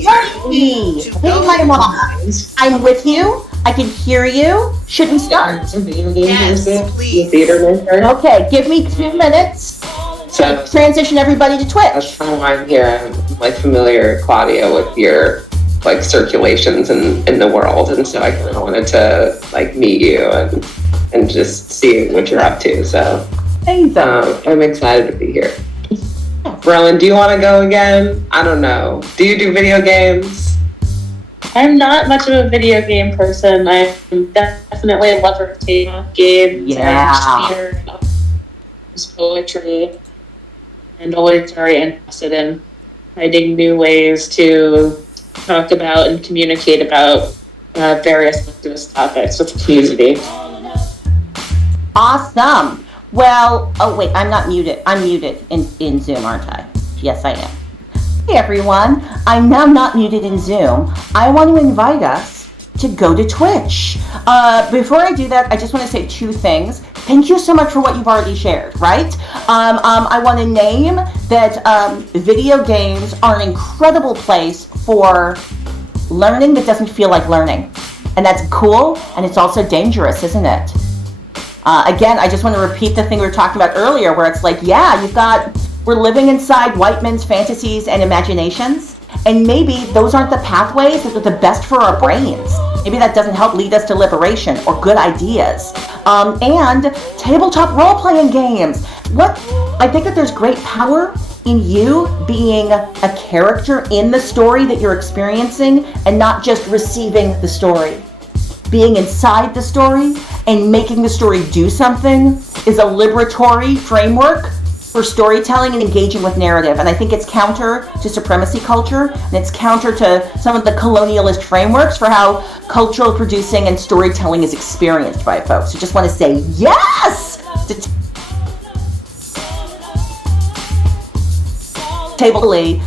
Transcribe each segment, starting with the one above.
Hey, hey, my mom. I'm with you. I can hear you. Should we start? Yes, please. Okay, give me 2 minutes to transition everybody to Twitch. That's kind of why I'm here. I'm like familiar, Claudia, with your like circulations in the world, and so I kind of wanted to like meet you and just see what you're up to. So I'm excited to be here. Rowan, do you want to go again? I don't know. Do you do video games? I'm not much of a video game person. I'm definitely a lover of table games and theater, poetry, and always very interested in finding new ways to talk about and communicate about various activist topics with the community. Awesome. Well, oh wait, I'm not muted. I'm muted in Zoom, aren't I? Yes, I am. Hey everyone, I'm now not muted in Zoom. I want to invite us to go to Twitch. Before I do that, I just want to say 2 things. Thank you so much for what you've already shared, right? I want to name that video games are an incredible place for learning that doesn't feel like learning. And that's cool, and it's also dangerous, isn't it? Again, I just want to repeat the thing we were talking about earlier, where it's like, we're living inside white men's fantasies and imaginations, and maybe those aren't the pathways that are the best for our brains. Maybe that doesn't help lead us to liberation or good ideas. And tabletop role-playing games. I think that there's great power in you being a character in the story that you're experiencing and not just receiving the story. Being inside the story and making the story do something is a liberatory framework for storytelling and engaging with narrative. And I think it's counter to supremacy culture, and it's counter to some of the colonialist frameworks for how cultural producing and storytelling is experienced by folks. So just want to say yes to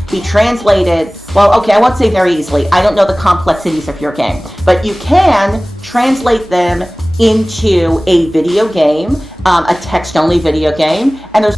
be translated. Well, okay, I won't say very easily. I don't know the complexities of your game, but you can translate them into a video game, a text-only video game, and there's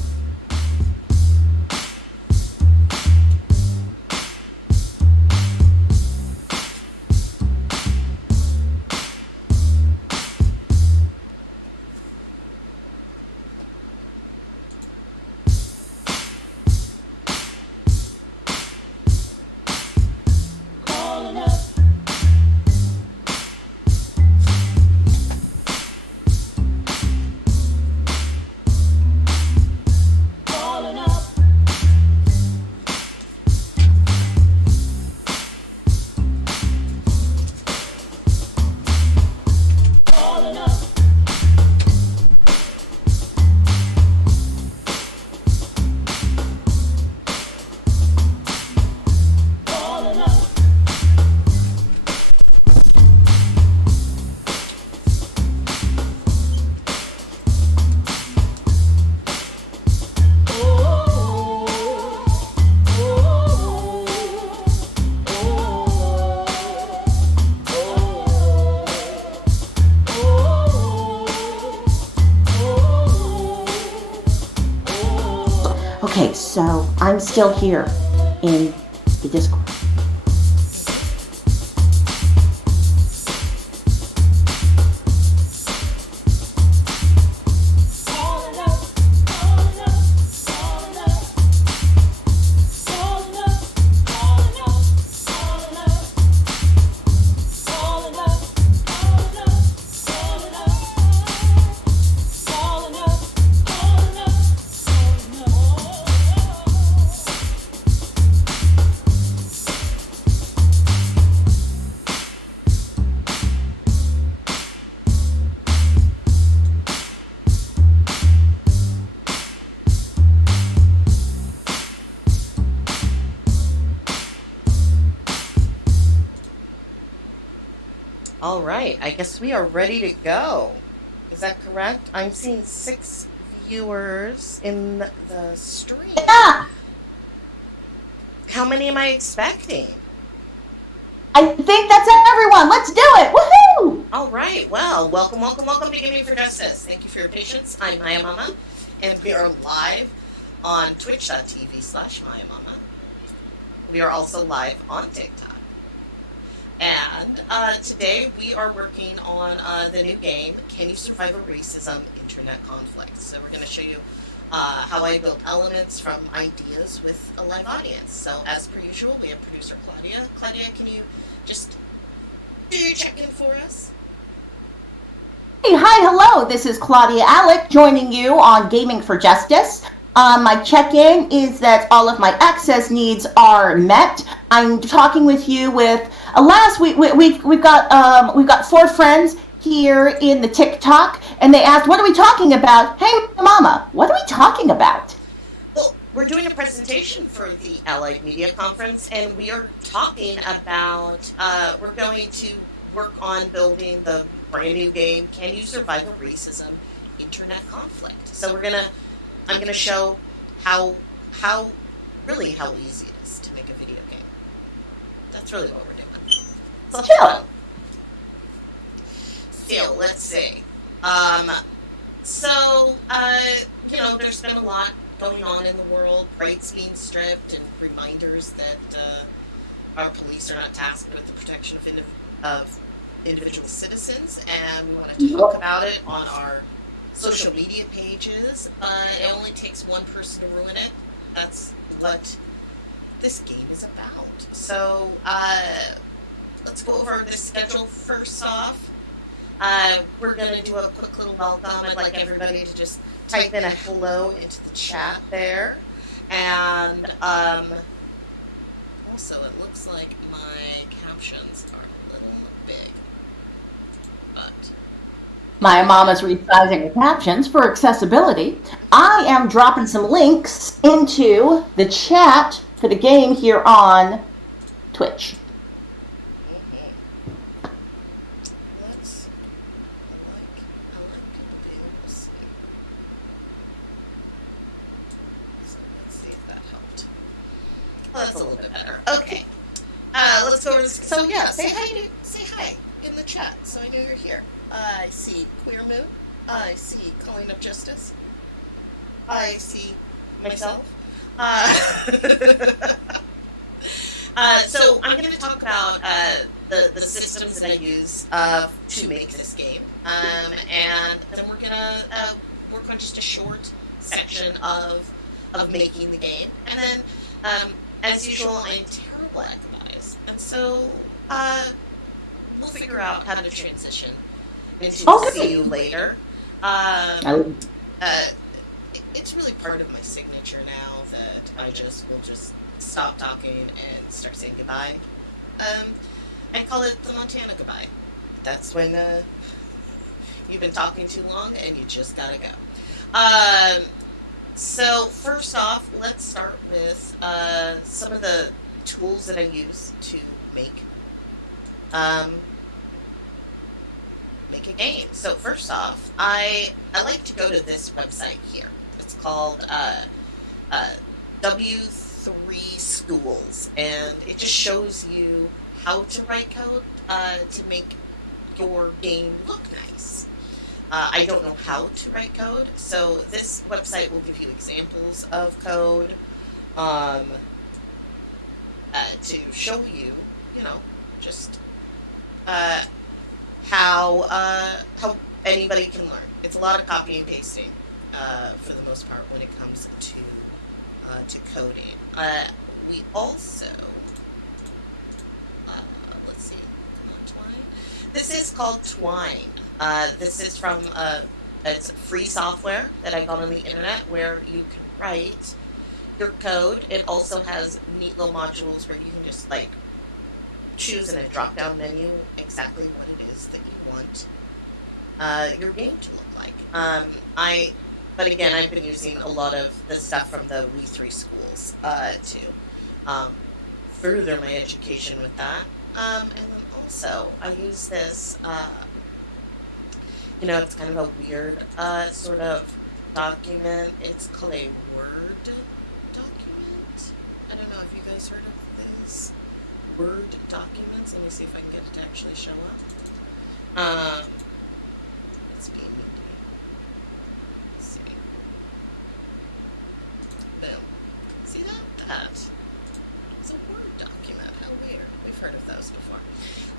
okay, so I'm still here in the Discord. All right, I guess we are ready to go. Is that correct? I'm seeing 6 viewers in the stream. Yeah. How many am I expecting? I think that's everyone. Let's do it. Woohoo! All right. Well, welcome to Gaming4Justice. Thank you for your patience. I'm Maya Mama, and we are live on twitch.tv/Maya Mama. we are also live on TikTok. And today we are working on the new game, Can You Survive a Racism Internet Conflict? So we're going to show you how I build elements from ideas with a live audience. So as per usual, we have producer Claudia. Claudia, can you just do your check-in for us? Hey, hi, hello. This is Claudia Alec joining you on Gaming4Justice. My check-in is that all of my access needs are met. I'm talking with you with we've got 4 friends here in the TikTok, and they asked, "What are we talking about?" Hey, Mama, what are we talking about? Well, we're doing a presentation for the Allied Media Conference, and we are talking about, we're going to work on building the brand new game, Can You Survive a Racism Internet Conflict? So I'm gonna show how easy it is to make a video game. That's really what we're doing. So Chill. Still, let's see. There's been a lot going on in the world, rights being stripped, and reminders that our police are not tasked with the protection of individual citizens, and we wanted to talk about it on our social media pages. It only takes one person to ruin it. That's what this game is about. So let's go over the schedule first off. We're going to do a quick little welcome. I'd like everybody to just type in a hello into the chat there. And also, it looks like my captions are a little big. But My mama's resizing the captions for accessibility. I am dropping some links into the chat for the game here on Twitch. I like people being able to see. So let's see if that helped. Well, that's a little bit better. Okay. Let's go over this. So yeah, say hi in the chat so I know you're here. I see Queer Moon. I see Calling of Justice. I see myself. So I'm going to talk about the systems that I use to make this game, and then we're going to work on just a short section of making the game, and then as usual, I'm terrible at guys, and so we'll figure out how to transition into see you later. It's really part of my signature now that I will just stop talking and start saying goodbye. I call it the Montana goodbye. That's when you've been talking too long and you just gotta go. So first off, let's start with some of the tools that I use to make a game. So first off, I like to go to this website here. It's called W3 Schools, and it just shows you how to write code to make your game look nice. I don't know how to write code, so this website will give you examples of code to show you, just how anybody can learn. It's a lot of copy and pasting for the most part when it comes to coding. We also let's see, come on, Twine. This is called Twine. This is from it's free software that I got on the internet where you can write your code. It also has neat little modules where you can just choose in a drop-down menu exactly what it is that you want your game to look like. But again, I've been using a lot of the stuff from the We3 Schools to further my education with that. And then also, I use this, it's kind of a weird sort of document. It's called a Word document. I don't know if you guys heard of these Word documents. Let me see if I can get it to actually show up. It's being Let's see. Boom. See that? That. It's a Word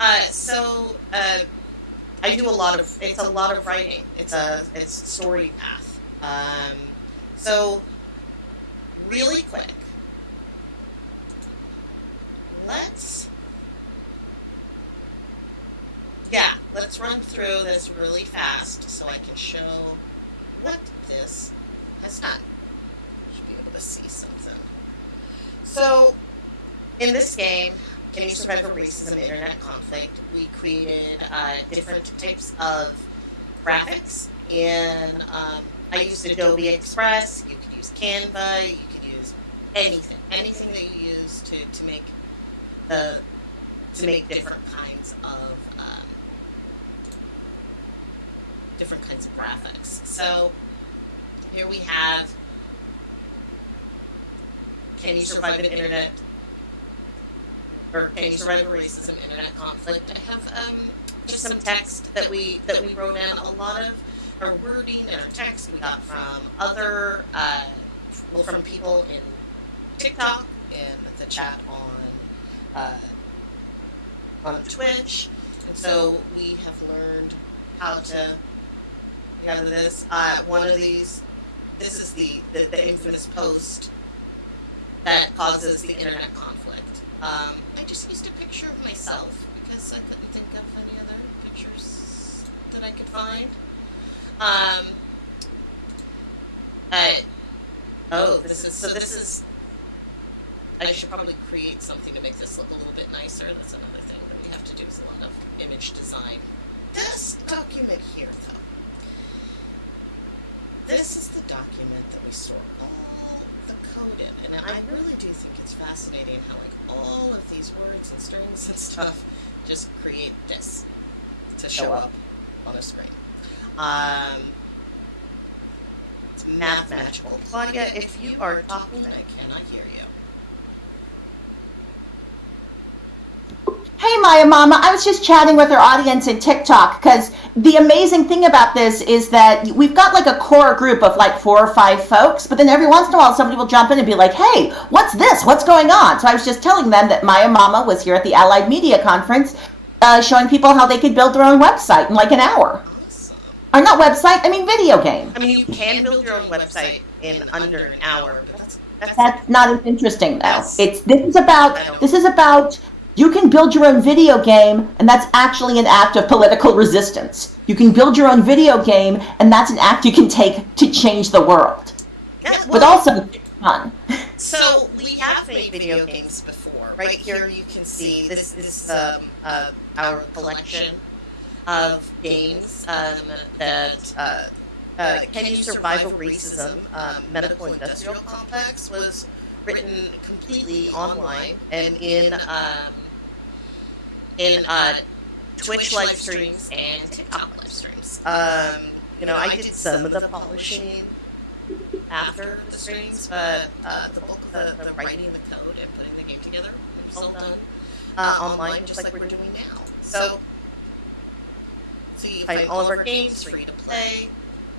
I do a lot of, it's a lot of writing. It's story path. So really quick, let's run through this really fast so I can show what this has done. You should be able to see something. So in this game, Can You Survive a Racism Internet Conflict, we created different types of graphics. I used Adobe Express. You could use Canva. You could use anything that you use to make different kinds of graphics. So here we have Can You Survive an Internet or Can You Survive a Racism Internet Conflict? I have just some text that we wrote in. A lot of our wording and our text we got from other from people in TikTok, in the chat on Twitch, and so we have learned how to gather this. One of these, this is the infamous post that causes the internet conflict. I just used a picture of myself because I couldn't think of any other pictures that I could find. This is. I should probably create something to make this look a little bit nicer. That's another thing that we have to do is a lot of image design. This document here, though. This is the document that we store all the code in. And I really do think it's fascinating how all of these words and strings and stuff just create this to show up on a screen. It's math magical. Claudia, if you are talking, I cannot hear you. Hey, Maya Mama, I was just chatting with our audience in TikTok because the amazing thing about this is that we've got like a core group of like 4 or 5 folks, but then every once in a while somebody will jump in and be like, hey, what's this? What's going on? So I was just telling them that Maya Mama was here at the Allied Media Conference showing people how they could build their own website in like an hour. Awesome. Or not website, I mean video game. I mean, you can build your own website in under an hour, but That's not as interesting though. This is about you can build your own video game, and that's actually an act of political resistance. You can build your own video game, and that's an act you can take to change the world. Yeah, but also fun. So we have made video games before. Right here you can see this is our collection of games that Can You Survive a Racism Medical Industrial Complex was written completely online and in Twitch live streams and TikTok live streams. I did some of the polishing after the streams, but the bulk of the writing and the code and putting the game together was all done online, just like we're doing now. So you find all of our games free to play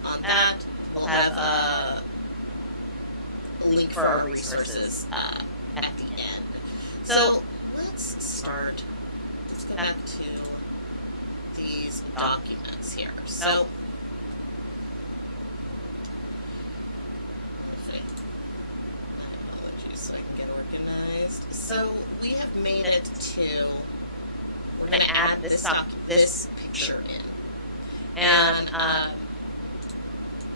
on that. We'll have a link for our resources at the end. So let's start. Let's go back to these documents here. So apologies, so I can get organized. So we have made it to. We're going to add this picture in, and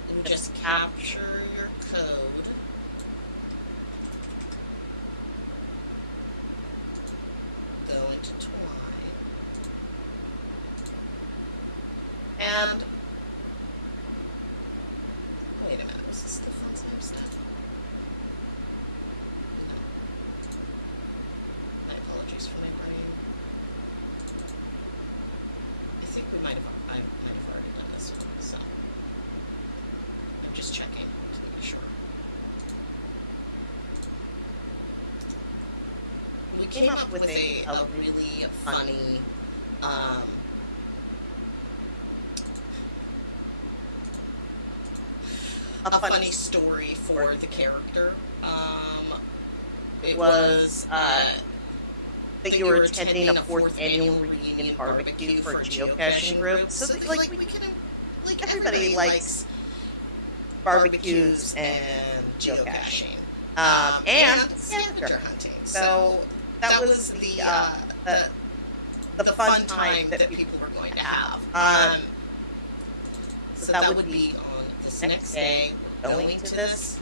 you just capture your code. Go into Twine. And wait a minute, was this the fun time stuff? No. My apologies for my brain. I think I might have already done this one, so I'm just checking to make sure. We came up with a really funny story for the character. It was that you were attending a 4th annual reunion barbecue for a geocaching group. So that, like, we can, like, everybody likes barbecues and geocaching, and scavenger hunting. So that was the fun time that people were going to have. So that would be on this next day. We're going to this.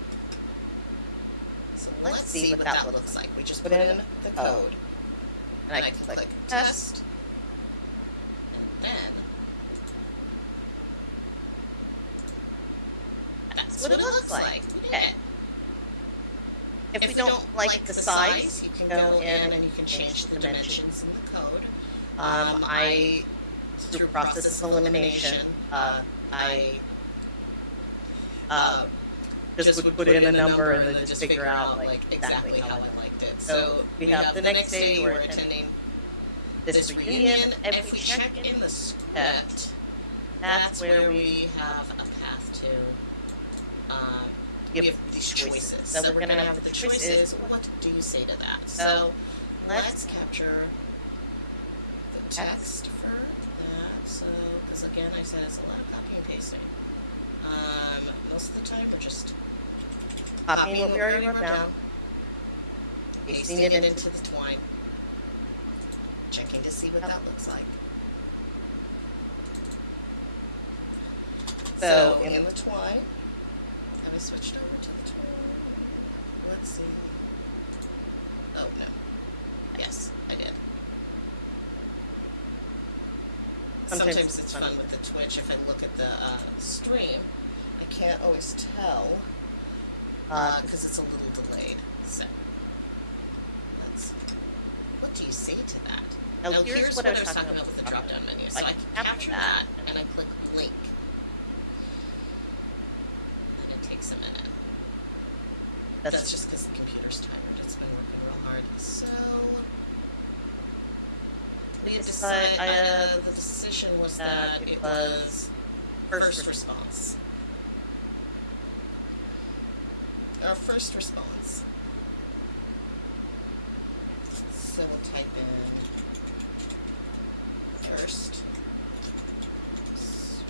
So let's see what that looks like. We just put in the code, and I click test, and then that's what it looks like. Yeah. If we don't like the size, you can go in and you can change the dimensions in the code. I, through process of elimination, I just would put in a number and then just figure out like exactly how I liked it. So we have the next day we're attending this reunion. If we check in the script, that's where we have a path to give these choices. So we're going to have the choices. What do you say to that? So let's capture the text for that. So, because again, I said it's a lot of copy and pasting. Most of the time, we're just copying what we already wrote down, pasting it into the twine, checking to see what that looks like. So in the twine, have I switched over to the twine? Let's see. Oh no. Yes, I did. Sometimes it's fun with the Twitch. If I look at the stream, I can't always tell because it's a little delayed. So, what do you say to that? Now here's what I was talking about with the drop-down menu. So I capture that and I click link. And it takes a minute. That's just because the computer's tired. It's been working real hard. So we decided the decision was that it was first response. Our first response. So we'll type in first response.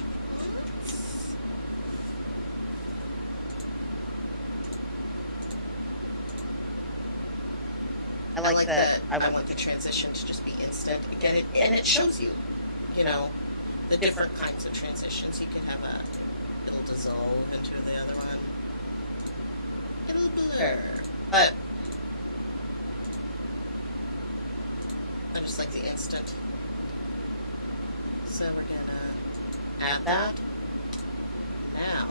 I like that. I want the transition to just be instant. Again, and it shows you, you know, the different kinds of transitions. You could have it'll dissolve into the other one. It'll blur. But I just like the instant. So we're gonna add that. Now,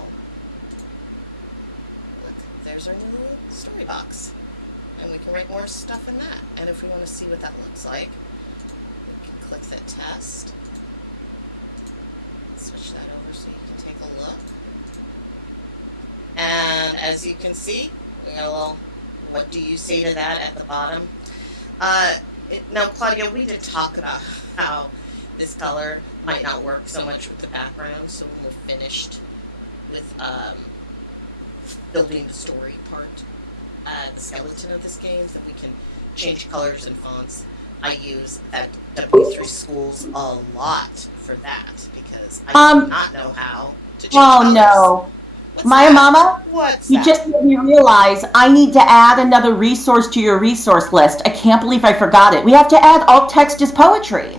look, there's our new story box. And we can write more stuff in that. And if we want to see what that looks like, we can click the test. Switch that over so you can take a look. And as you can see, we got a little, what do you say to that at the bottom? Now, Claudia, we did talk about how this color might not work so much with the background. So when we're finished with building the story part, the skeleton of this game, that we can change colors and fonts. I use that W3 Schools a lot for that because I do not know how to change colors. No. Maya Mama, you just made me realize I need to add another resource to your resource list. I can't believe I forgot it. We have to add alt text as poetry.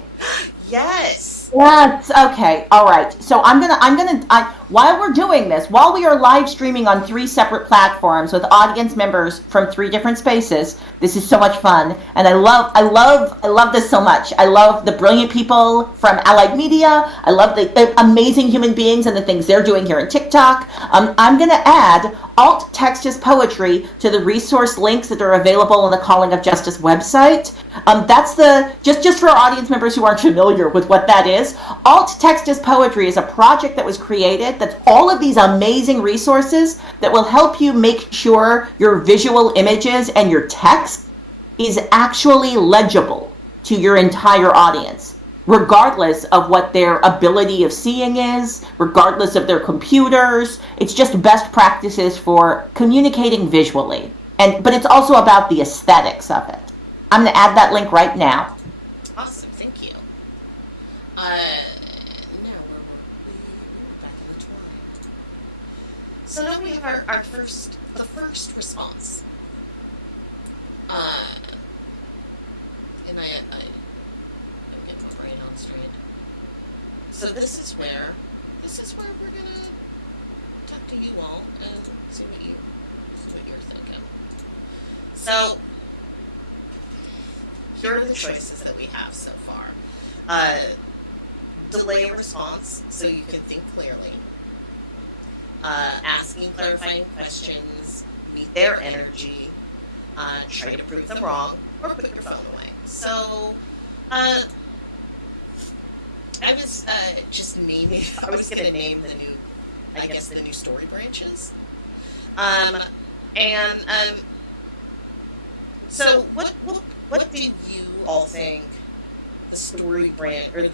Yes. Yes. Okay. All right. So while we're doing this, while we are live streaming on 3 separate platforms with audience members from 3 different spaces, this is so much fun, and I love this so much. I love the brilliant people from Allied Media. I love the amazing human beings and the things they're doing here in TikTok. I'm going to add alt text as poetry to the resource links that are available on the Calling of Justice website. That's just for our audience members who aren't familiar with what that is. Alt text as poetry is a project that was created that's all of these amazing resources that will help you make sure your visual images and your text is actually legible to your entire audience, regardless of what their ability of seeing is, regardless of their computers. It's just best practices for communicating visually. But it's also about the aesthetics of it. I'm going to add that link right now. Awesome, thank you. Now we're back in the twine. So now we have the first response. And I'm getting my brain on straight. So this is where we're gonna talk to you all and see what you're thinking. So here are the choices that we have so far. Delay a response so you can think clearly. Asking clarifying questions, meet their energy, try to prove them wrong, or put your phone away. So, I was just naming. I was going to name the new story branches. So what do you all think the story branch or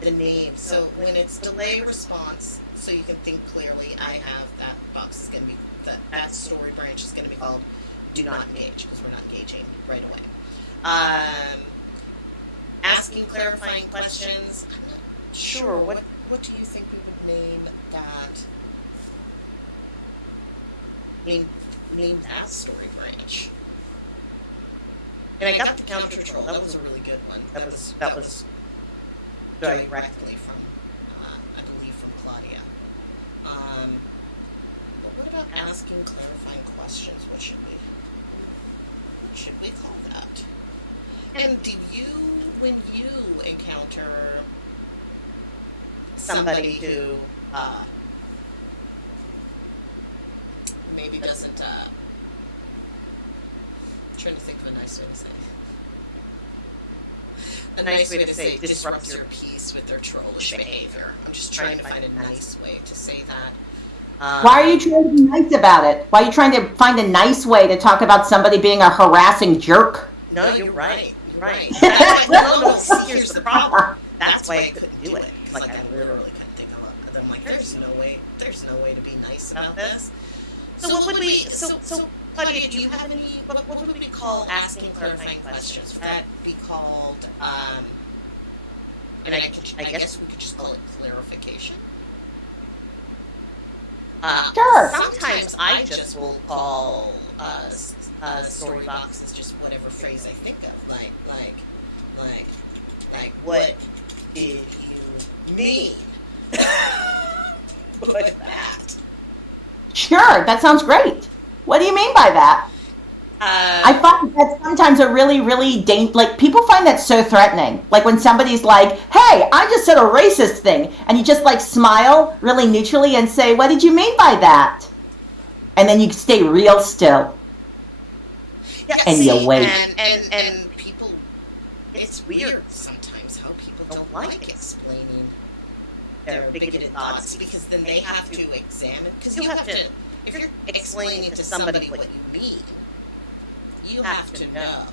the name? So when it's delay response, so you can think clearly, I have that box is going to be that story branch is going to be called "Do Not Engage" because we're not engaging right away. Asking clarifying questions. I'm not sure. What do you think we would name that? Name that story branch. And I got the counter control. That was a really good one. That was directly from I believe from Claudia. But what about asking clarifying questions? What should we call that? And when you encounter somebody who maybe doesn't, I'm trying to think of a nice way to say it. A nice way to say disrupts your peace with their trollish behavior. I'm just trying to find a nice way to say that. Why are you trying to be nice about it? Why are you trying to find a nice way to talk about somebody being a harassing jerk? No, you're right. You're right. No, here's the problem. That's why I couldn't do it. Like, I literally couldn't think of it. I'm like, there's no way to be nice about this. So what would we, so Claudia, do you have any, what would we call asking clarifying questions? Would that be called, and I guess we could just call it clarification? Sure. Sometimes I just will call story boxes just whatever phrase I think of, like what did you mean with that? Sure, that sounds great. What do you mean by that? I find that sometimes a really, really like people find that so threatening. Like when somebody's like, "Hey, I just said a racist thing," and you just like smile really neutrally and say, "What did you mean by that?" And then you stay real still. Yeah, and you wait. And people, it's weird sometimes how people don't like explaining their bigoted thoughts because then they have to examine, because you have to, if you're explaining to somebody what you mean, you have to know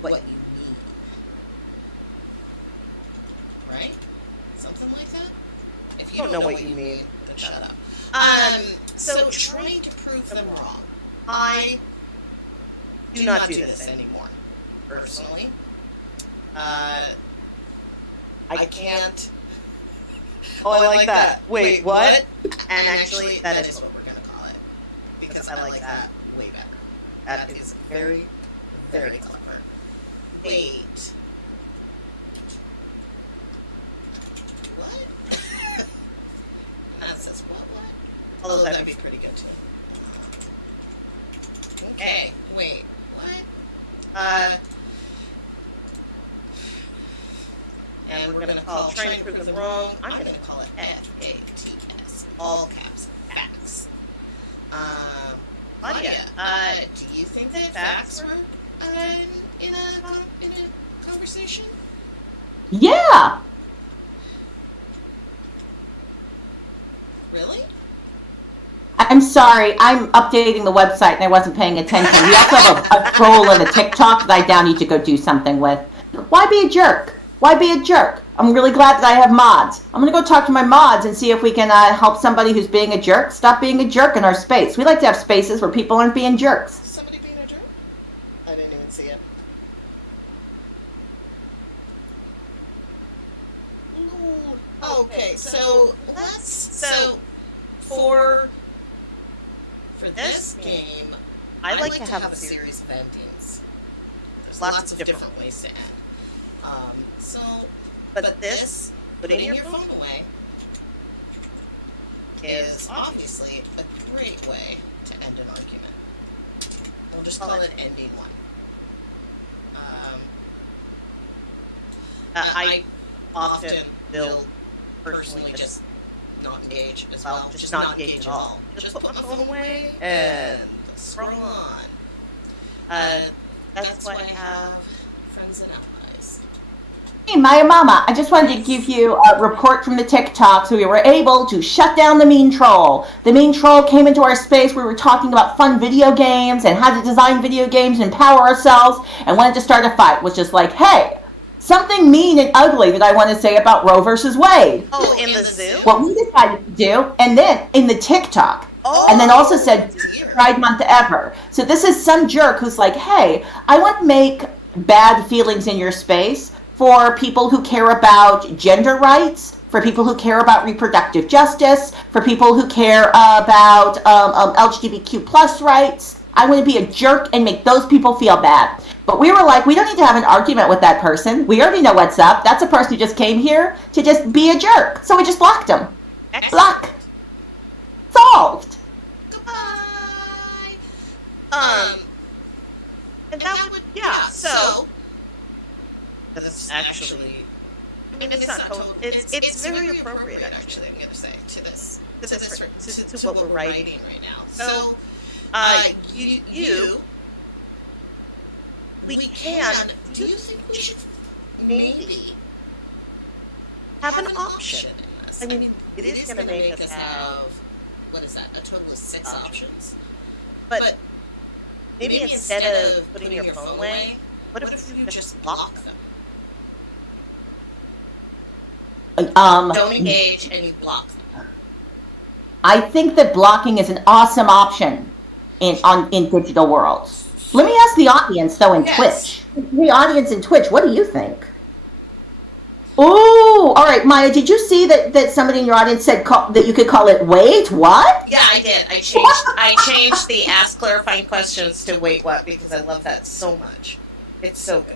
what you mean. Right? Something like that? If you don't know what you mean, then shut up. So trying to prove them wrong. I do not do this anymore, personally. I can't. Oh, I like that. Wait, what? And actually, that is what we're going to call it. Because I like that way better. That is very, very clever. Wait. What? And that says what? Although that would be pretty good too. Okay, wait, what? And we're gonna call trying to prove them wrong. I'm gonna call it FATS, all caps, facts. Claudia, do you think that facts were in a conversation? Yeah. Really? I'm sorry, I'm updating the website and I wasn't paying attention. We also have a troll and a TikTok that I now need to go do something with. Why be a jerk? Why be a jerk? I'm really glad that I have mods. I'm going to go talk to my mods and see if we can help somebody who's being a jerk stop being a jerk in our space. We like to have spaces where people aren't being jerks. Somebody being a jerk? I didn't even Okay, so for this game, I like to have a series of endings. There's lots of different ways to end. But this, putting your phone away, is obviously a great way to end an argument. We'll just call it ending one. I often will personally just not engage as well. Just not engage at all. Just put my phone away and scroll on. That's why I have friends and allies. Hey, Maya Mama, I just wanted to give you a report from the TikTok. So we were able to shut down the mean troll. The mean troll came into our space. We were talking about fun video games and how to design video games and empower ourselves, and wanted to start a fight, which is like, hey, something mean and ugly that I want to say about Roe versus Wade. Oh, in the Zoom? What we decided to do, and then in the TikTok, and then also said Pride Month ever. So this is some jerk who's like, hey, I want to make bad feelings in your space for people who care about gender rights, for people who care about reproductive justice, for people who care about LGBTQ plus rights. I want to be a jerk and make those people feel bad. But we were like, we don't need to have an argument with that person. We already know what's up. That's a person who just came here to just be a jerk. So we just blocked him. Excellent. Block. Solved. Goodbye. And that would, so. That's actually, I mean, it's not total, it's very appropriate, actually, I'm going to say, to what we're writing right now. So, we can, do you think we should maybe have an option in this? I mean, it is going to make us have, what is that, a total of 6 options. But maybe instead of putting your phone away, what if you just block them? Don't engage and you block them. I think that blocking is an awesome option in digital worlds. Let me ask the audience though in Twitch. The audience in Twitch, what do you think? Ooh, all right, Maya, did you see that somebody in your audience said that you could call it wait what? Yeah, I did. I changed the ask clarifying questions to wait what because I love that so much. It's so good.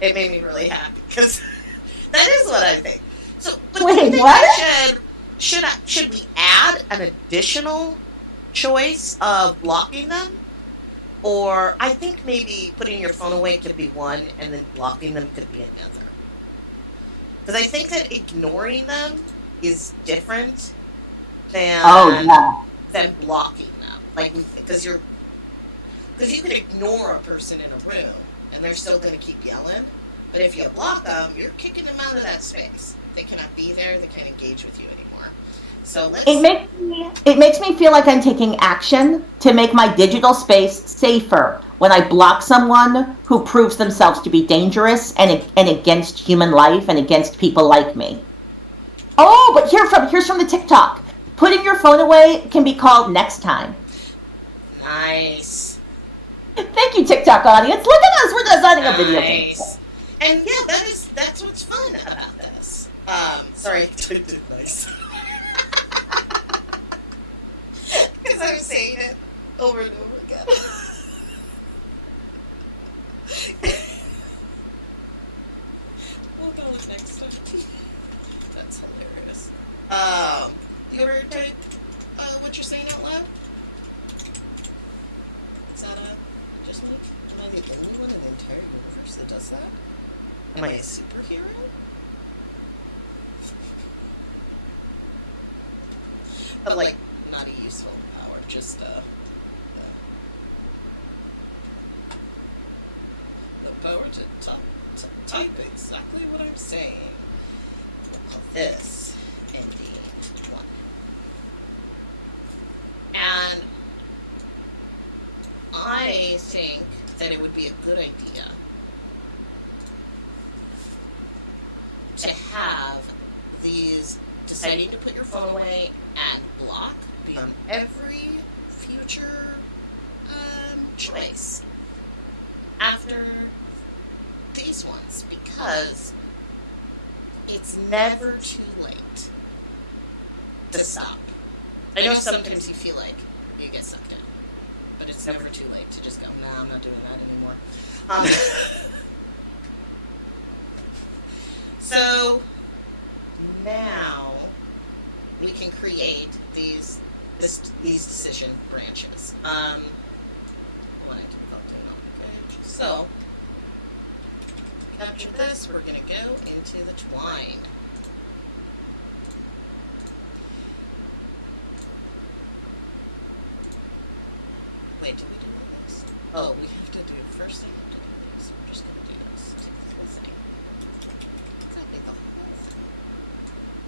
It made me really happy because that is what I think. So, but wait, do you think what? Should we add an additional choice of blocking them? Or I think maybe putting your phone away could be one, and then blocking them could be another. Because I think that ignoring them is different than than blocking them. Like because you can ignore a person in a room, and they're still going to keep yelling. But if you block them, you're kicking them out of that space. They cannot be there. They can't engage with you anymore. So It makes me feel like I'm taking action to make my digital space safer when I block someone who proves themselves to be dangerous and against human life and against people like me. Oh, but here's from the TikTok. Putting your phone away can be called next time. Nice. Thank you, TikTok audience. Look at us. We're designing a video game. And yeah, that's what's fun about this. Sorry, I typed it nice. Because I'm saying it over and over again. We'll go with next time. That's hilarious. You ever type what you're saying out loud? Is that just me? Am I the only one in the entire universe that does that? Am I a superhero? But like, not a useful power, just the power to type exactly what I'm saying. This ND1. And I think that it would be a good idea to have these deciding to put your phone away and block be on every future choice after these ones, because it's never too late to stop. I know sometimes you feel like you get sucked in, but it's never too late to just go, nah, I'm not doing that anymore. So now we can create these decision branches. So after this, we're going to go into the twine. Wait, did we do all this? Oh, we have to do first thing. We have to do this. We're just going to do this. Take the whole thing. Exactly the whole thing.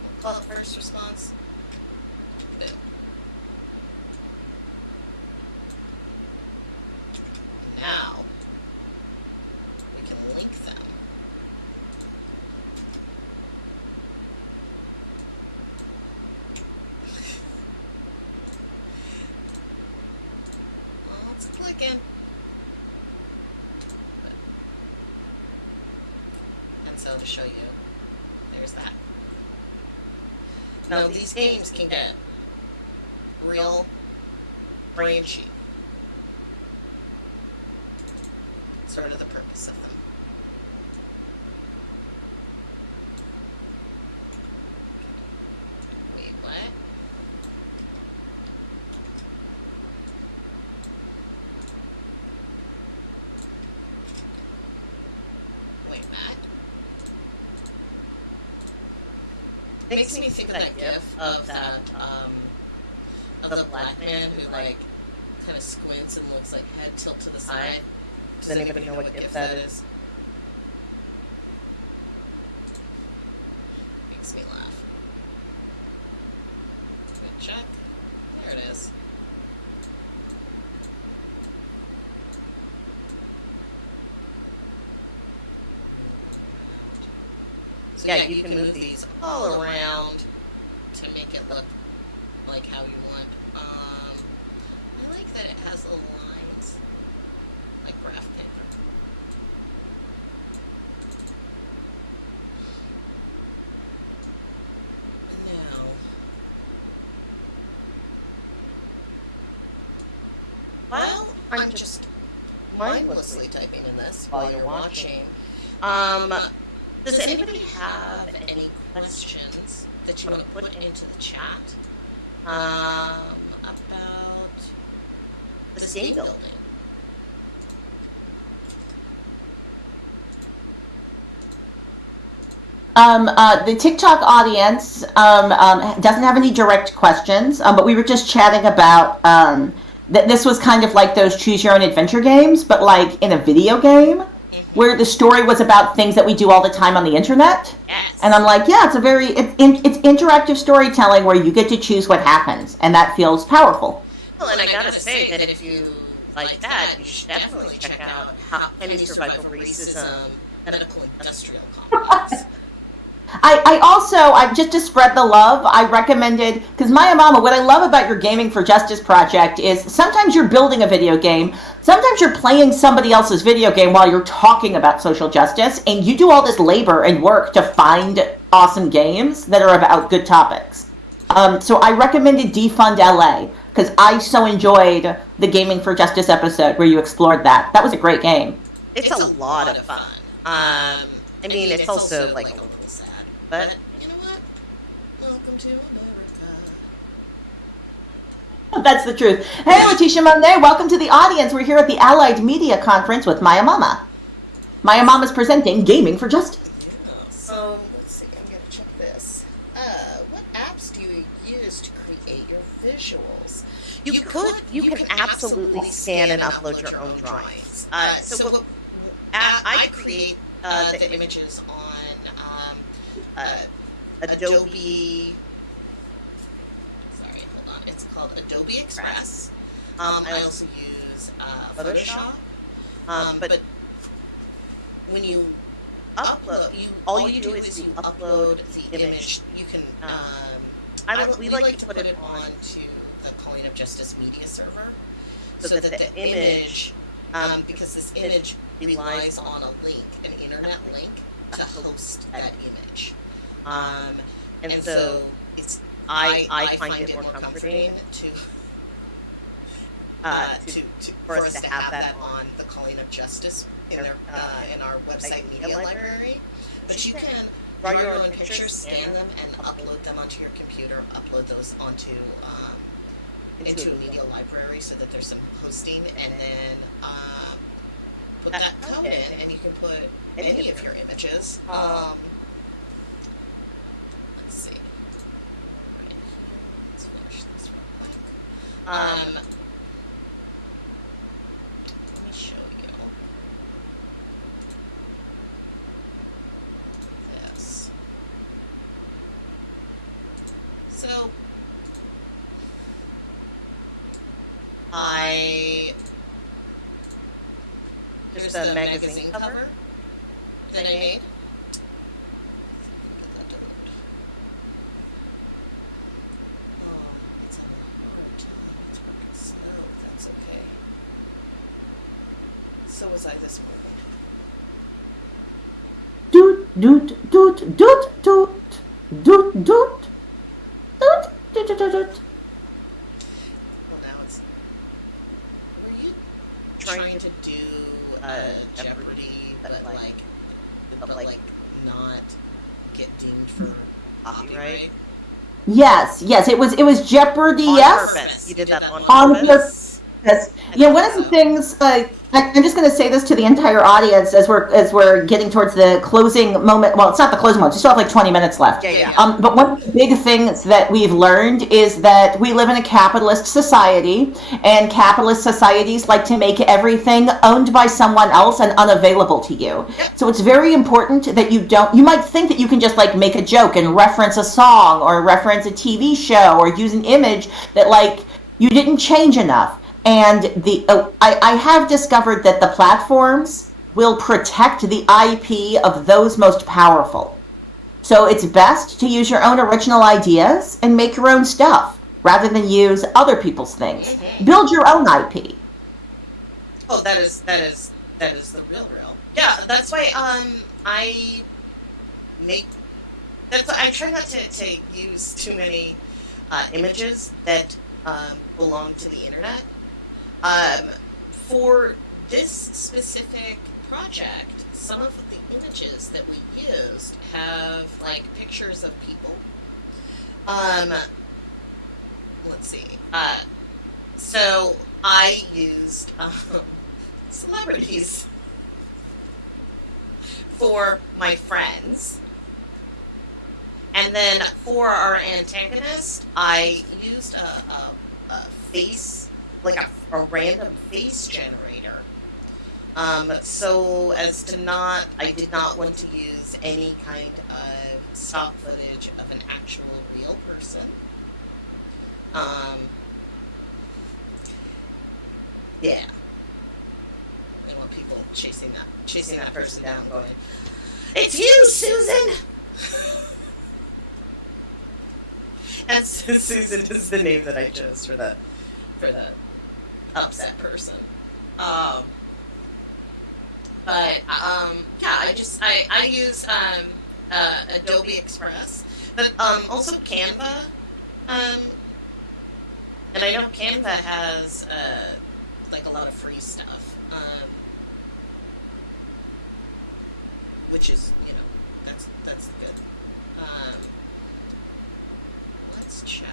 We'll call it first response. Boom. Now we can link them. Well, it's clicking. And so to show you, there's that. Now these games can get real branchy. Sort of the purpose of them. Wait, what? Wait, Matt? Makes me think of that gif of that, of the black man who, like, kind of squints and looks like head tilt to the side. Does anybody know what gif that is? Makes me laugh. Good check. There it is. So yeah, you can move these all around to make it look like how you want. I like that it has little lines, like graph paper. Now, while I'm just mindlessly typing in this while you're watching, does anybody have any questions that you want to put into the chat about this game building? The TikTok audience doesn't have any direct questions, but we were just chatting about that this was kind of like those choose your own adventure games, but like in a video game, where the story was about things that we do all the time on the internet. Yes. And I'm like, yeah, it's interactive storytelling where you get to choose what happens, and that feels powerful. Well, and I gotta say that if you like that, you should definitely check out Penny Survival Racism Medical Industrial Complex. I also, just to spread the love, I recommended, because Maya Mama, what I love about your Gaming for Justice project is sometimes you're building a video game, sometimes you're playing somebody else's video game while you're talking about social justice, and you do all this labor and work to find awesome games that are about good topics. So I recommended Defund LA, because I so enjoyed the Gaming for Justice episode where you explored that. That was a great game. It's a lot of fun. I mean, it's also like a little sad, but you know what? Welcome to America. That's the truth. Hey, Letitia Monet, welcome to the audience. We're here at the Allied Media Conference with Maya Mama. Maya Mama's presenting Gaming for Justice. Yeah, so let's see, I'm going to check this. What apps do you use to create your visuals? You can absolutely scan and upload your own drawings. I create the images on Adobe. Sorry, hold on. It's called Adobe Express. I also use Photoshop. But when you upload, all you do is you upload the image. You can. We like to put it onto the Calling of Justice media server, so that the image, because this image relies on a link, an internet link, to host that image. And so it's I find it more comforting to for us to have that on the Calling of Justice in our website media library. But you can draw your own pictures, scan them, and upload them onto your computer. Upload those onto into a media library so that there's some hosting, and then put that code in, and you can put any of your images. Let's see. Let's finish this real quick. Let me show you this. So here's the magazine cover that I made. Get that to load. Oh, it's having a hard time. It's working slow. That's okay. So was I this morning. Doot, doot, doot, doot, doot, doot, doot, doot, doot, doot, doot. Well, now it's. Were you trying to do Jeopardy, but not get deemed for copyright? Yes, it was Jeopardy. On Yes, purpose. You did that on on purpose. purpose. Yeah, one of the things I'm just going to say this to the entire audience as we're getting towards the closing moment. Well, it's not the closing moment. We still have like 20 minutes left. Yeah. But one of the big things that we've learned is that we live in a capitalist society, and capitalist societies like to make everything owned by someone else and unavailable to you. Yep. So it's very important that you might think that you can just like make a joke and reference a song or reference a TV show or use an image that like you didn't change enough. And I have discovered that the platforms will protect the IP of those most powerful. So it's best to use your own original ideas and make your own stuff rather than use other people's things. Mm-hmm. Build your own IP. Oh, that is the real. Yeah, that's why I try not to use too many images that belong to the internet. For this specific project, some of the images that we used have like pictures of people. Let's see. So I used celebrities for my friends. And then for our antagonist, I used a face, like a random face generator. So as to I did not want to use any kind of stock footage of an actual real person. Yeah. I don't want people chasing that person down going, "It's you, Susan!" And Susan is the name that I chose for the upset person. I use Adobe Express, but also Canva. And I know Canva has like a lot of free stuff, which is that's good. Let's check.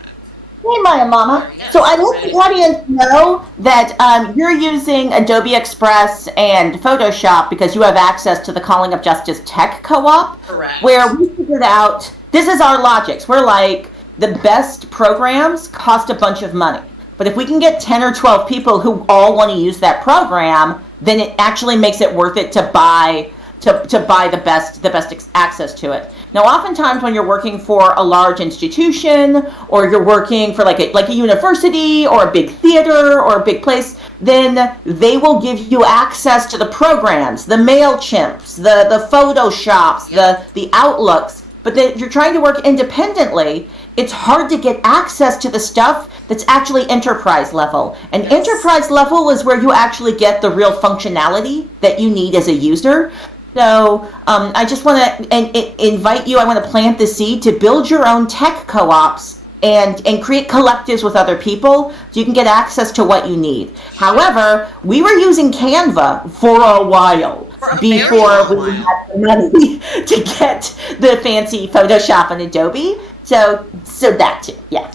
Hey, Maya Mama. Yes, So I let the audience know that you're using Adobe Express and Photoshop because you have access to the Calling of Justice Tech Co-op, Correct. where we figured out, this is our logics. We're like, the best programs cost a bunch of money. But if we can get 10 or 12 people who all want to use that program, then it actually makes it worth it to buy the best access to it. Now, oftentimes when you're working for a large institution, or you're working for like a university or a big theater or a big place, then they will give you access to the programs, the MailChimps, the Photoshops, the Outlooks. But then if you're trying to work independently, it's hard to get access to the stuff that's actually enterprise level. And enterprise level is where you actually get the real functionality that you need as a user. So I just want to invite you. I want to plant the seed to build your own tech co-ops and create collectives with other people so you can get access to what you need. However, we were using Canva for a while For a very before long we while. had the money to get the fancy Photoshop and Adobe. So that too. Yeah.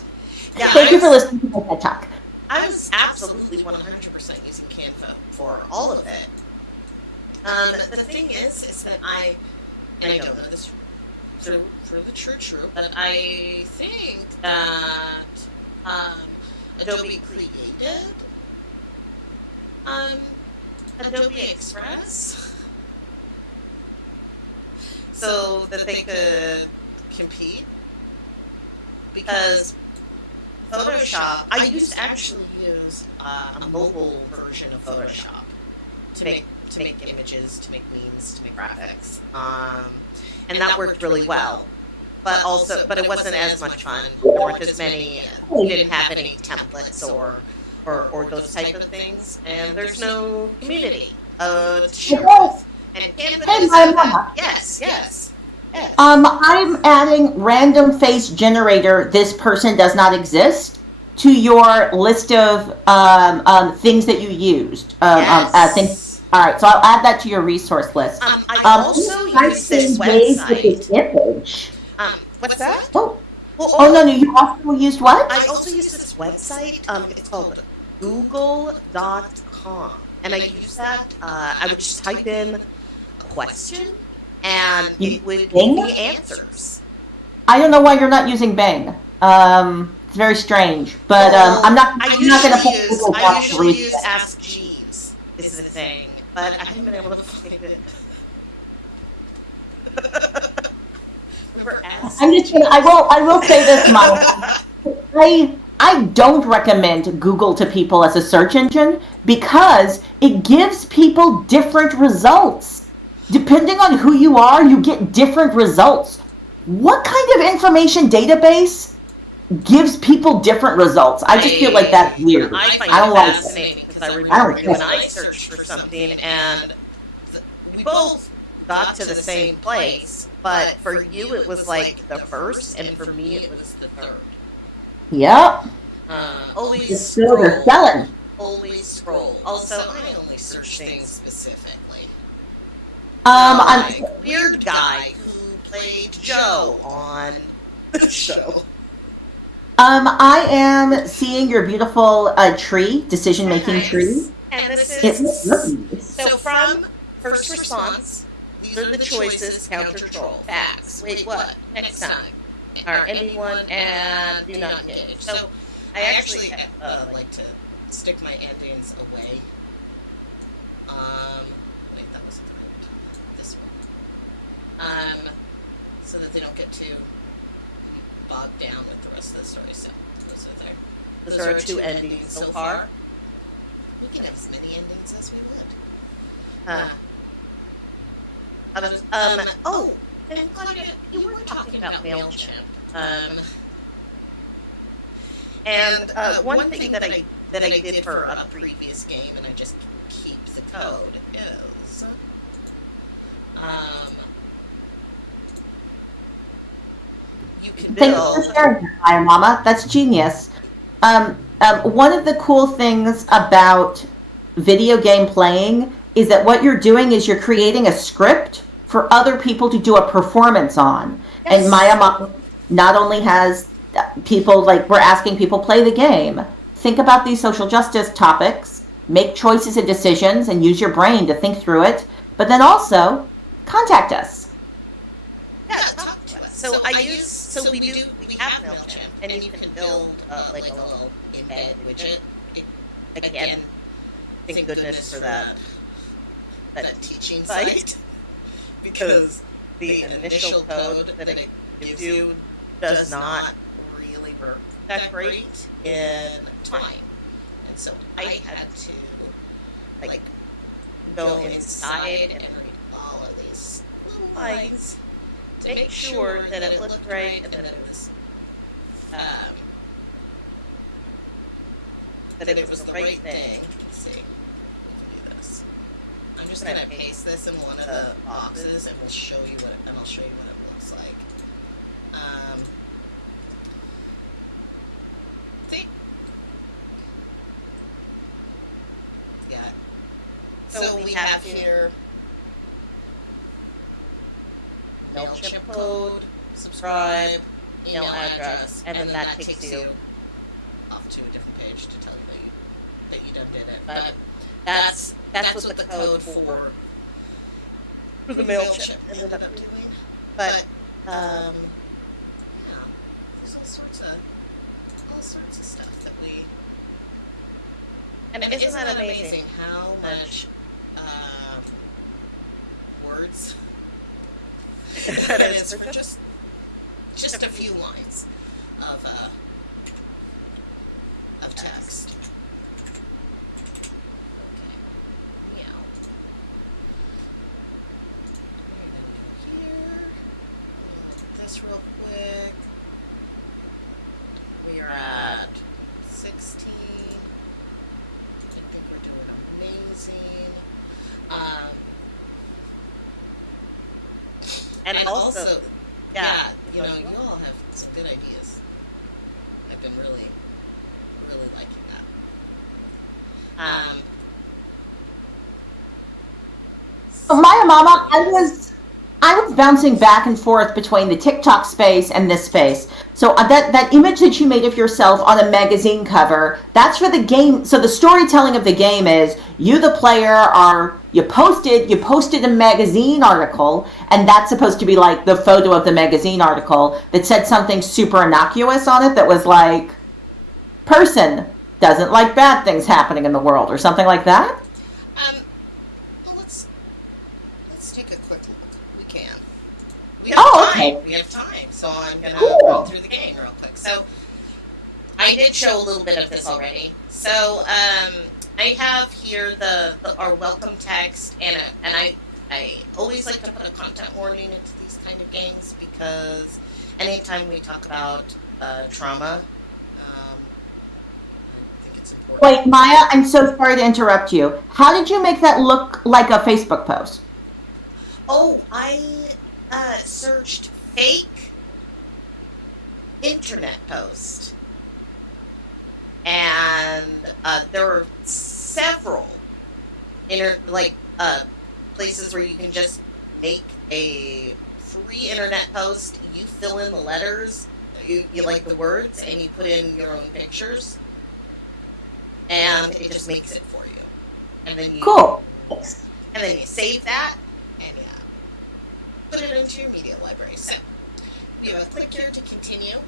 Yeah, Thank you for listening to my TED Talk. I was absolutely 100% using Canva for all of it. The thing is that and I don't know this for the true, but I think that Adobe created Adobe Express so that they could compete, because Photoshop, I used to actually use a mobile version of Photoshop to make images, to make memes, to make graphics, and that worked really well. But it wasn't as much fun. There weren't as many. You didn't have any templates or those type of things, and there's no community to share with. And Canva does have that. Yes. I'm adding random face generator. This person does not exist to your list of things that you used. Yes. All right, so I'll add that to your resource list. I also use this website. Image. What's that? Oh. No, you also used what? I also use this website. It's called Google.com, and I use that. I would just type in a question, and it would give me answers. I don't know why you're not using Bing. It's very strange, but I'm not. I usually use Ask Jeeves. Is the thing, but I haven't been able to find it. I will say this, Mom. I don't recommend Google to people as a search engine because it gives people different results. Depending on who you are, you get different results. What kind of information database gives people different results? I just feel like that's weird. I find it fascinating because I remember when I searched for something and we both got to the same place, but for you it was like the first, and for me it was the third. Yep. Always scroll. Selling. Always scroll. Also, I only search things specifically. I'm a weird guy who played Joe on the show. I am seeing your beautiful tree, decision-making tree. And this is so from first response. These are the choices: counter, troll, facts, wait, what, next time, or anyone, and do not engage. So I actually like to stick my endings away. Wait, that wasn't right. This one. So that they don't get too bogged down with the rest of the story. So those are there. Those are our two endings so far. We can have as many endings as we would. And Claudia, you were talking about MailChimp. And one thing that I did for a previous game, and I just keep the code, is you can build. Thanks for sharing that, Fire Mama. That's genius. One of the cool things about video game playing is that what you're doing is you're creating a script for other people to do a performance on. Yes. And Maya Mama not only has people, like, we're asking people play the game. Think about these social justice topics, make choices and decisions, and use your brain to think through it. But then also, contact us. Yeah, talk to us. So we have MailChimp, and you can build like a little embed widget. Again, thank goodness for that teaching site, because the initial code that it gives you does not really work that great in time. And so I had to go inside and read all of these little lines to make sure that it looked right and that it was the right thing. Let's see. We can do this. I'm I'm just gonna paste this in one of the boxes, and we'll show you what I'll show you what it looks like. See? Yeah. So we have here MailChimp code, subscribe, email address, and then that takes you off to a different page to tell you that you done did it. But that's what the code for the MailChimp ended up doing. But yeah, there's all sorts of stuff that we. And isn't that amazing how much words that is for just a few lines of text. Okay. Meow. Here. This real quick. We are at 16. I think we're doing amazing. And also, yeah, you all have some good ideas. I've been really, really liking that. Maya Mama, I was bouncing back and forth between the TikTok space and this space. So that image that you made of yourself on a magazine cover, that's for the game. So the storytelling of the game is you, the player, you posted a magazine article, and that's supposed to be like the photo of the magazine article that said something super innocuous on it that was like, person doesn't like bad things happening in the world, or something like that. Well, let's take a quick look. We can. Okay. We have time, so I'm gonna Cool. run through the game real quick. So I did show a little bit of this already. So I have here our welcome text, and I always like to put a content warning into these kind of games because anytime we talk about trauma, I think it's important. Wait, Maya, I'm so sorry to interrupt you. How did you make that look like a Facebook post? Oh, I searched fake internet post, and there were several places where you can just make a free internet post. You fill in the letters, you like the words, and you put in your own pictures, and it just makes it for you. And then you Cool. and then you save that, and put it into your media library. So you have a click here to continue.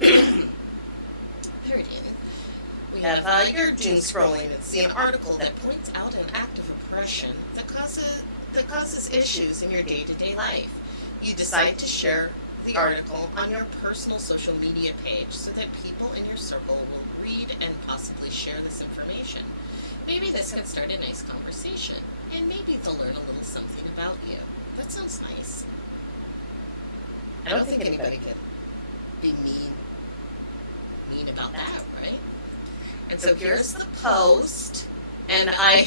Parody. We have you're doom scrolling and see an article that points out an act of oppression that causes issues in your day-to-day life. You decide to share the article on your personal social media page so that people in your circle will read and possibly share this information. Maybe this can start a nice conversation, and maybe they'll learn a little something about you. That sounds nice. I don't think anybody can be mean about that, right? And so here's the post, and I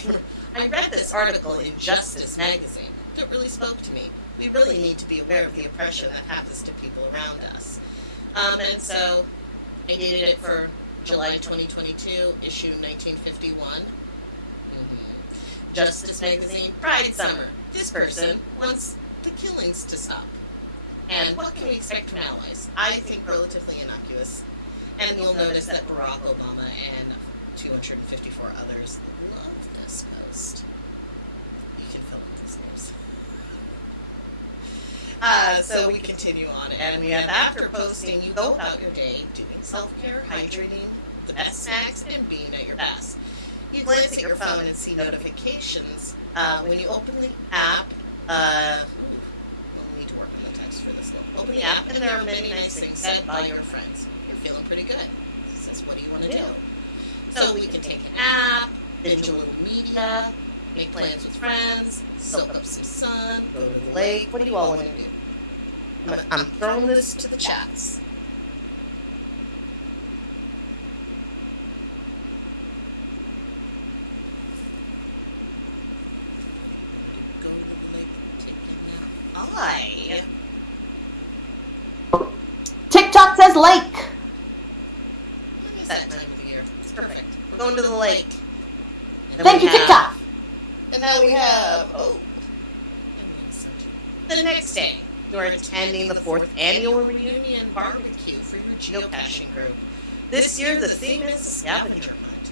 read this article in Justice magazine that really spoke to me. We really need to be aware of the oppression that happens to people around us. And so I dated it for July 2022, issue 1951. Justice magazine, Pride Summer. This person wants the killings to stop. And what can we expect from allies? I think relatively innocuous. And you'll notice that Barack Obama and 254 others love this post. You can fill in these names. So we continue on, and we have after posting, you go about your day doing self-care, hydrating, the best snacks, and being at your best. You glance at your phone and see notifications. When you open the app, we'll need to work on the text for this one. Open the app, and there are many nice things said by your friends. You're feeling pretty good. It says, what do you want to do? So we can take an app, binge a little media, make plans with friends, soak up some sun, go to the lake. What do you all want to do? I'm throwing this to the chats. lake. What is that time of the year? It's perfect. We're going to the lake. And Thank we you, have- TikTok. And now we have, the next day, you are attending the 4th annual reunion barbecue for your geocaching group. This year, the theme is scavenger hunt.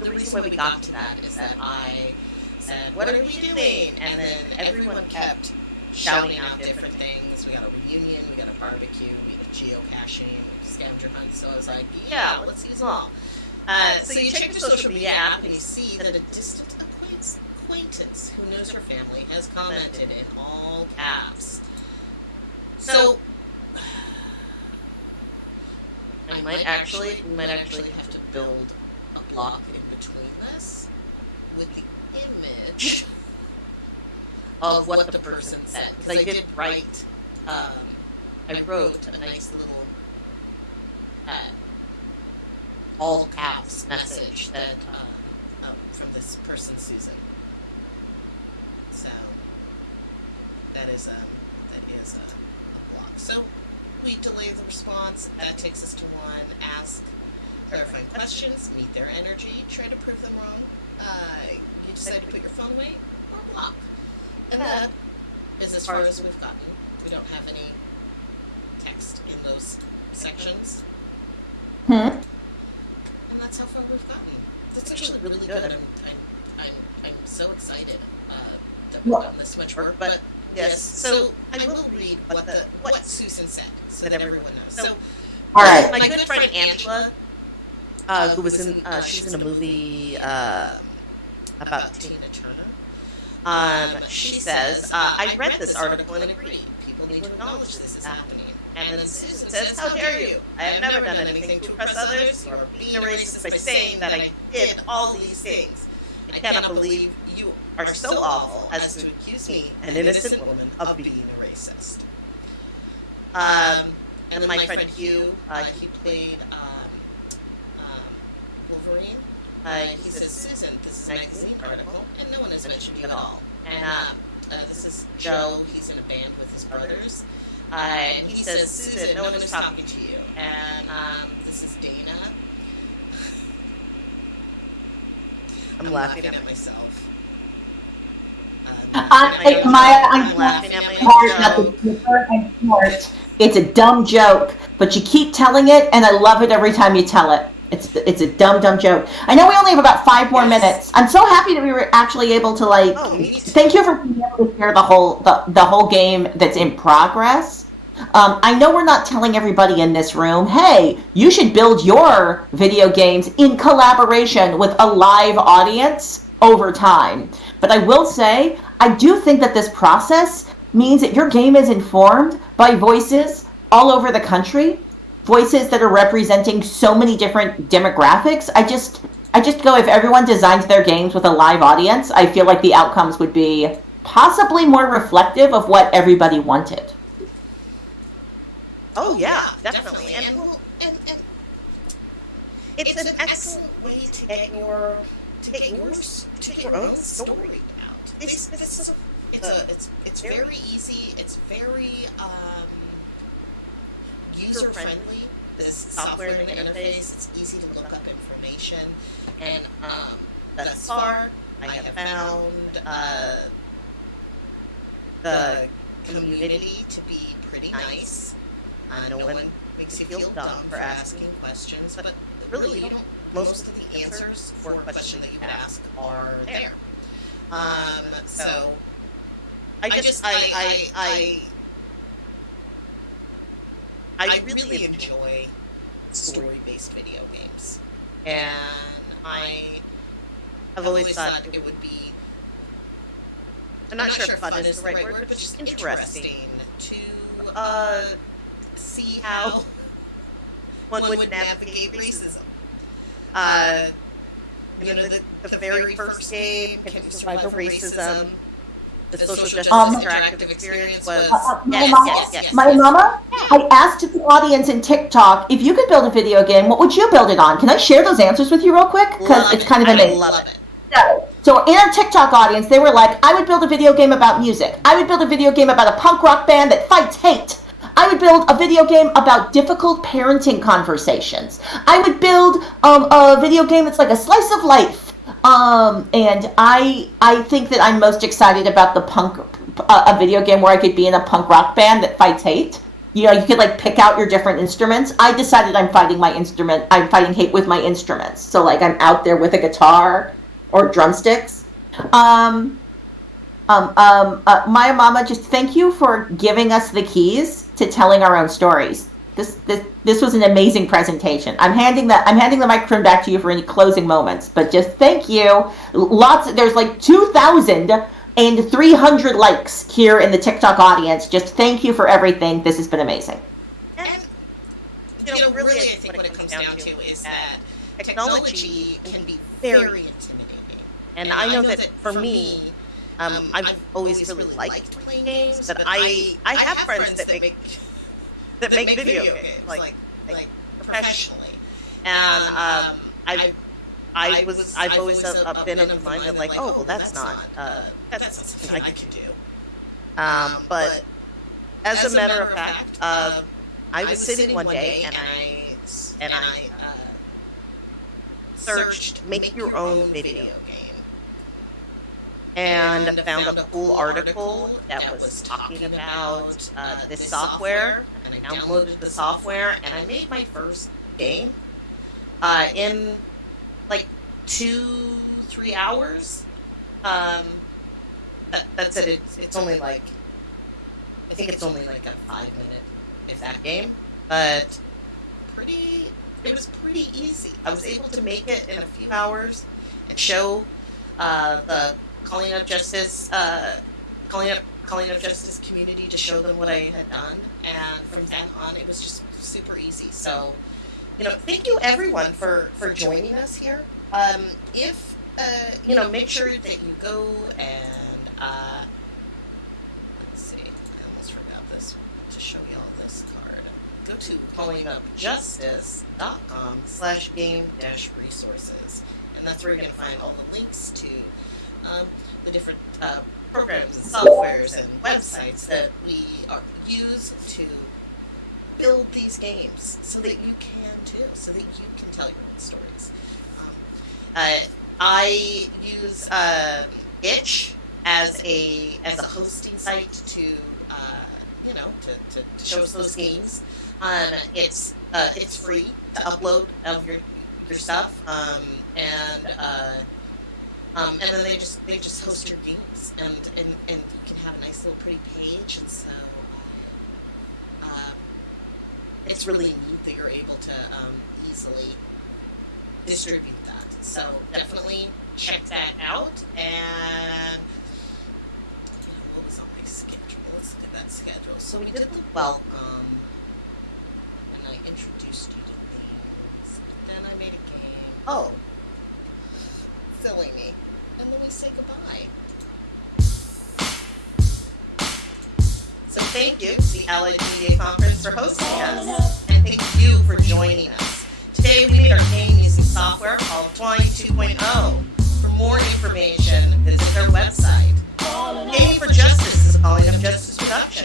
The reason why we got to that is that I said, what are we doing? And then everyone kept shouting out different things. We got a reunion, we got a barbecue, we got geocaching, scavenger hunt. So I was like, yeah, let's use them all. So you check your social media app and you see that a distant acquaintance who knows your family has commented in all caps. So we might actually have to build a block in between this with the image of what the person said. Because I did write, I wrote a nice little all caps message that from this person, Susan. So that is a block. So we delay the response. That takes us to 1. Ask clarifying questions, meet their energy, try to prove them wrong. You decide to put your phone away or block. And that is as far as we've gotten. We don't have any text in those sections. And that's how far we've gotten. That's actually really good. I'm so excited that we've done this much work. But yes, so I will read what Susan said so that everyone knows. So, All right. my good friend Angela, who was in she's in a movie about Tina Turner. She says, I read this article and agreed. People need to acknowledge this is happening. And then Susan says, how dare you? I have never done anything to oppress others. You are being a racist by saying that I did all these things. I cannot believe you are so awful as to accuse me, an innocent woman, of being a racist. And my friend Hugh, he played Wolverine. He says, Susan, this is a magazine article, and no one has mentioned you at all. And this is Joe. He's in a band with his brothers. And he says, Susan, no one is talking to you. And this is Dana. I'm laughing at myself. I'm laughing at my hard own not joke. to humor and smart. It's a dumb joke, but you keep telling it, and I love it every time you tell it. It's a dumb joke. I know we only have about 5 more minutes. I'm so happy that we were actually able to thank you for being able to share the whole game that's in progress. I know we're not telling everybody in this room, hey, you should build your video games in collaboration with a live audience over time. But I will say, I do think that this process means that your game is informed by voices all over the country, voices that are representing so many different demographics. I just go, if everyone designed their games with a live audience, I feel like the outcomes would be possibly more reflective of what everybody wanted. Oh yeah, definitely. And it's an excellent way to get your own story out. It's very easy. It's very user friendly. This software interface. It's easy to look up information, and thus far I have found the community to be pretty nice. No one makes you feel dumb for asking questions, but really, you don't. Most of the answers for a question that you would ask are there. So I really enjoy story-based video games, and I've always thought it would be. I'm not sure if fun is the right word, but just interesting to see how one would navigate racism. The very first game, Can You Survive Racism? The social justice interactive experience was yes. My mama, I asked the audience in TikTok, if you could build a video game, what would you build it on? Can I share those answers with you real quick? Because it's kind of amazing. I love it. So in our TikTok audience, they were like, I would build a video game about music. I would build a video game about a punk rock band that fights hate. I would build a video game about difficult parenting conversations. I would build a video game that's like a slice of life. And I think that I'm most excited about the a video game where I could be in a punk rock band that fights hate. You know, you could like pick out your different instruments. I decided I'm fighting hate with my instruments. So like I'm out there with a guitar or drumsticks. Maya Mama, just thank you for giving us the keys to telling our own stories. This was an amazing presentation. I'm handing the microphone back to you for any closing moments, but just thank you. There's like 2,300 likes here in the TikTok audience. Just thank you for everything. This has been amazing. And, really, I think what it comes down to is that technology can be very intimidating. And I know that for me, I've always really liked playing games, but I have friends that make video games, like professionally. And I've always been of the mind of like, oh, well, that's not something I can do. But as a matter of fact, I was sitting one day and I searched "make your own video game" and found a cool article that was talking about this software, and I downloaded the software and I made my first game in like 2-3 hours. That's it. It's only like, I think it's only like a 5-minute, if that, game, but it was pretty easy. I was able to make it in a few hours and show the Calling Up Justice community to show them what I had done, and from then on it was just super easy. So, thank you everyone for joining us here. If make sure that you go and let's see, I almost forgot this to show you all this card. Go to callingupjustice.com/game-resources, and that's where you're going to find all the links to the different programs and softwares and websites that we use to build these games, so that you can too, so that you can tell your own stories. I use itch as a hosting site to show us those games. It's free to upload of your stuff, and then they just host your games, and you can have a nice little pretty page, and so it's really neat that you're able to easily distribute that. So definitely check that out. And what was on my schedule? Let's look at that schedule. So we did the welcome, and I introduced you to things. Then I made a game. Oh, silly me. And then we say goodbye. So thank you to the Allied Media Conference for hosting us, and thank you for joining us. Today we made our game using software called Twine 2.0. For more information, visit our website. Gaming4Justice is a Calling Up Justice production.